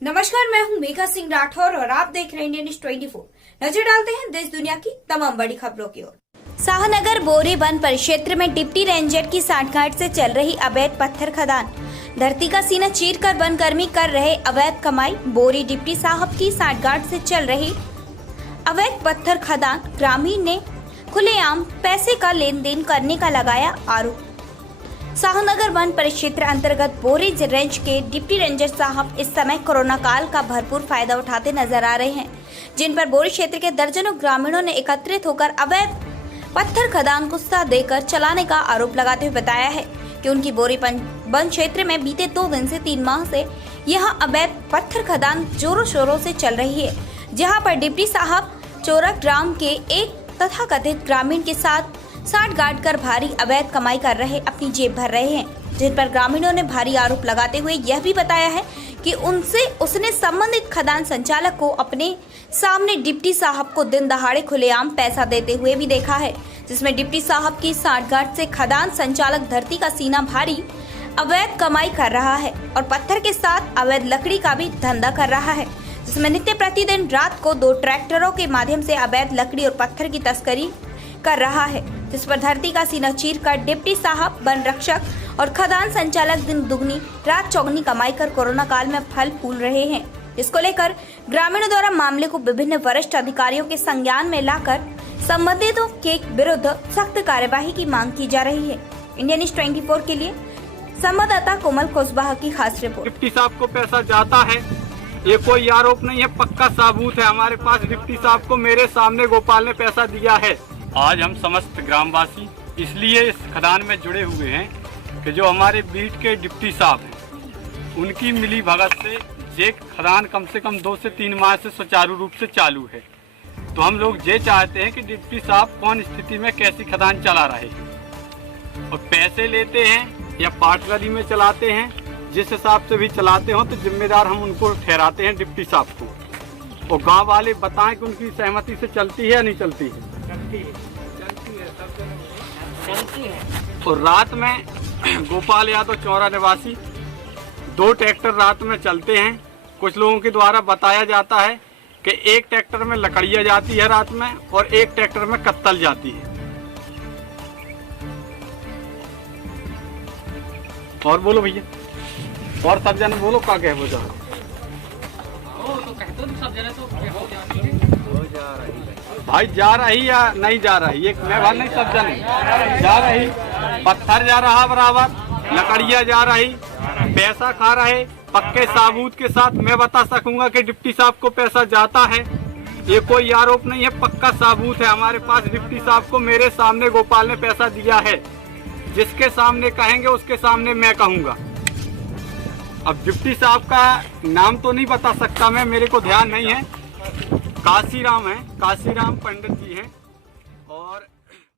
नमस्कार, मैं हूं मेघा सिंह राठौर और आप देख रहे हैं इंडियन न्यूज 24। नजर डालते हैं देश दुनिया की तमाम बड़ी खबरों की ओर। शाहनगर बोरी वन परिक्षेत्र में डिप्टी रेंजर की सांठगांठ से चल रही अवैध पत्थर खदान। धरती का सीना चीरकर वनकर्मी कर रहे अवैध कमाई। बोरी डिप्टी साहब की सांठगांठ से चल रही अवैध पत्थर खदान। ग्रामीण ने खुलेआम पैसे का लेन देन करने का लगाया आरोप। शाहनगर वन परिक्षेत्र अंतर्गत बोरी रेंज के डिप्टी रेंजर साहब इस समय कोरोना काल का भरपूर फायदा उठाते नजर आ रहे हैं, जिन पर बोरी क्षेत्र के दर्जनों ग्रामीणों ने एकत्रित होकर अवैध पत्थर खदान को साथ देकर चलाने का आरोप लगाते हुए बताया है कि उनकी बोरी वन क्षेत्र में बीते 2 दिन से 3 माह से यहां अवैध पत्थर खदान जोरों शोरों से चल रही है, जहां पर डिप्टी साहब चोरा ग्राम के एक तथाकथित ग्रामीण के साथ सांठगांठ कर भारी अवैध कमाई कर रहे अपनी जेब भर रहे हैं, जिन पर ग्रामीणों ने भारी आरोप लगाते हुए यह भी बताया है कि उसने संबंधित खदान संचालक को अपने सामने डिप्टी साहब को दिन दहाड़े खुलेआम पैसा देते हुए भी देखा है, जिसमें डिप्टी साहब की सांठगांठ से खदान संचालक धरती का सीना भारी अवैध कमाई कर रहा है और पत्थर के साथ अवैध लकड़ी का भी धंधा कर रहा है, जिसमें नित्य प्रतिदिन रात को 2 ट्रैक्टरों के माध्यम से अवैध लकड़ी और पत्थर की तस्करी कर रहा है, जिस पर धरती का सीना चीर कर डिप्टी साहब, वन रक्षक और खदान संचालक दिन दुगनी रात चौगनी कमाई कर कोरोना काल में फल फूल रहे हैं। इसको लेकर ग्रामीणों द्वारा मामले को विभिन्न वरिष्ठ अधिकारियों के संज्ञान में लाकर संबंधितों के विरुद्ध सख्त कार्यवाही की मांग की जा रही है। इंडियन न्यूज 24 के लिए संवाददाता कोमल कुशवाहा की खास रिपोर्ट। डिप्टी साहब को पैसा जाता है, ये कोई आरोप नहीं है, पक्का सबूत है हमारे पास। डिप्टी साहब को मेरे सामने गोपाल ने पैसा दिया है। आज हम समस्त ग्रामवासी इसलिए इस खदान में जुड़े हुए हैं कि जो हमारे बीट के डिप्टी साहब हैं, उनकी मिली भगत से ये खदान कम से कम 2 से 3 माह से सुचारू रूप से चालू है। तो हम लोग ये चाहते हैं कि डिप्टी साहब कौन स्थिति में कैसी खदान चला रहे हैं और पैसे लेते हैं या पार्टनरी में चलाते हैं, जिस हिसाब से भी चलाते हो तो जिम्मेदार हम उनको ठहराते हैं डिप्टी साहब को। और गाँव वाले बताएं कि उनकी सहमति से चलती है या नहीं चलती है। चलती है। और रात में गोपाल यादव चौरा निवासी 2 ट्रैक्टर रात में चलते हैं। कुछ लोगों के द्वारा बताया जाता है कि एक ट्रैक्टर में लकड़ियाँ जाती है रात में और एक ट्रैक्टर में कत्तल जाती है। और बोलो भैया, और सब जने बोलो क्या कहे वो जाओ। भाई जा रही या नहीं जा रही, एक मैं नहीं सब जने जा रही। पत्थर जा रहा बराबर, लकड़ियाँ जा रही, पैसा खा रहे पक्के सबूत के साथ। मैं बता सकूंगा कि डिप्टी साहब को पैसा जाता है, ये कोई आरोप नहीं है, पक्का सबूत है हमारे पास। डिप्टी साहब को मेरे सामने गोपाल ने पैसा दिया है। जिसके सामने कहेंगे उसके सामने मैं कहूँगा। अब डिप्टी साहब का नाम तो नहीं बता सकता मैं, मेरे को ध्यान नहीं है। काशीराम है, काशीराम पंडित जी हैं।